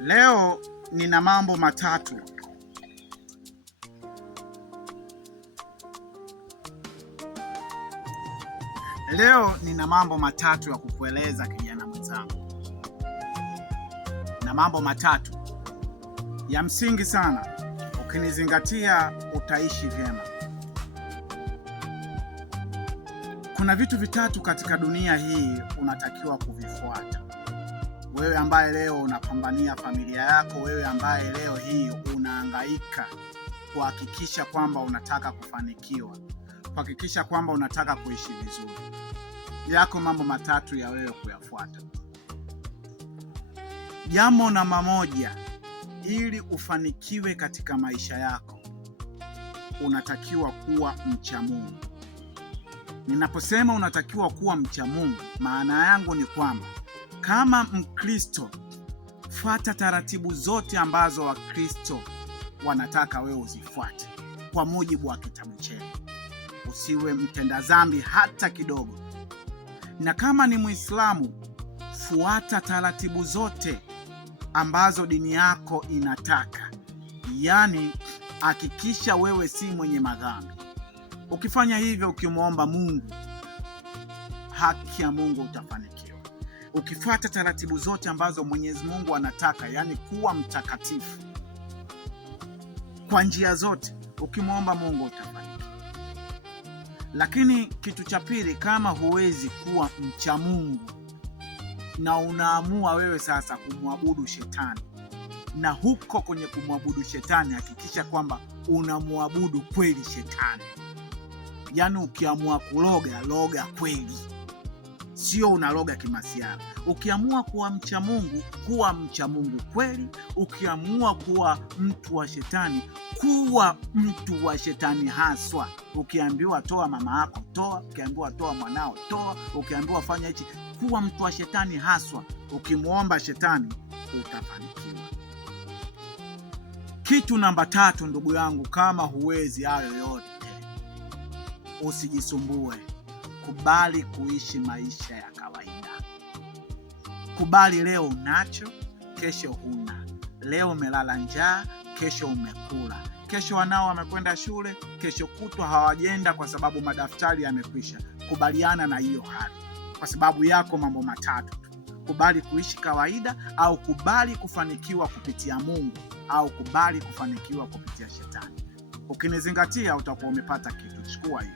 Leo nina mambo matatu. Leo nina mambo matatu ya kukueleza kijana mwenzangu. Na mambo matatu ya msingi sana. Ukinizingatia utaishi vyema. Kuna vitu vitatu katika dunia hii unatakiwa kuvifuata. Wewe ambaye leo unapambania familia yako, wewe ambaye leo hii unahangaika kuhakikisha kwamba unataka kufanikiwa, kuhakikisha kwamba unataka kuishi vizuri, yako mambo matatu ya wewe kuyafuata. Jambo namba moja, ili ufanikiwe katika maisha yako, unatakiwa kuwa mcha Mungu. Ninaposema unatakiwa kuwa mcha Mungu, maana yangu ni kwamba kama Mkristo, fuata taratibu zote ambazo Wakristo wanataka wewe uzifuate kwa mujibu wa kitabu chetu. Usiwe mtenda dhambi hata kidogo. Na kama ni Muislamu, fuata taratibu zote ambazo dini yako inataka. Yaani, hakikisha wewe si mwenye madhambi. Ukifanya hivyo, ukimwomba Mungu, haki ya Mungu utafanikiwa. Ukifuata taratibu zote ambazo Mwenyezi Mungu anataka, yani kuwa mtakatifu kwa njia zote, ukimwomba Mungu utafanikiwa. Lakini kitu cha pili, kama huwezi kuwa mcha Mungu na unaamua wewe sasa kumwabudu shetani, na huko kwenye kumwabudu shetani, hakikisha kwamba unamwabudu kweli shetani. Yani ukiamua kuloga, loga kweli, sio unaloga kimasiara. Ukiamua kuwa mcha Mungu, kuwa mcha Mungu kweli. Ukiamua kuwa mtu wa shetani, kuwa mtu wa shetani haswa. Ukiambiwa toa mama yako, toa. Ukiambiwa toa mwanao, toa. Ukiambiwa fanya hichi, kuwa mtu wa shetani haswa. Ukimwomba shetani utafanikiwa. Kitu namba tatu, ndugu yangu, kama huwezi hayo yote, usijisumbue. Kubali kuishi maisha ya kawaida. Kubali leo unacho, kesho huna. Leo umelala njaa, kesho umekula. Kesho wanao wamekwenda shule, kesho kutwa hawajenda kwa sababu madaftari yamekwisha. Kubaliana na hiyo hali, kwa sababu yako mambo matatu tu. Kubali kuishi kawaida, au kubali kufanikiwa kupitia Mungu, au kubali kufanikiwa kupitia shetani. Ukinizingatia utakuwa umepata kitu. Chukua hiyo.